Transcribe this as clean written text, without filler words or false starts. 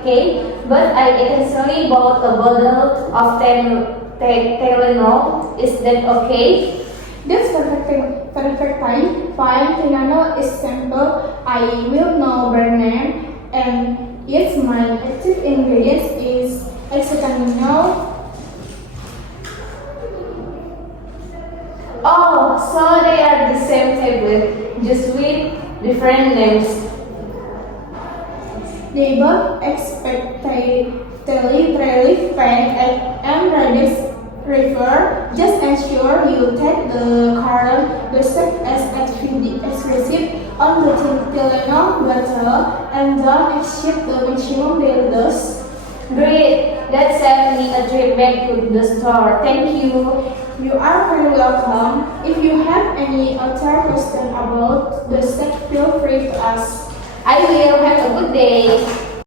okay, but I intentionally bought a bottle of Tylenol. Is that okay? That's perfectly fine. Tylenol is simple. I will know brand name, and its my active ingredients is acetaminophen. Oh, so they are the same tablet, just with different names. They both expectedly relief pain and reduce refer. Just ensure you take the current dosage as expressive on the Tylenol bottle and don't exceed the maximum daily dose. Great, that saved me a trip back to the store. Thank you. You are very welcome. If you have any other question about the set, feel free to ask. I will have a good day.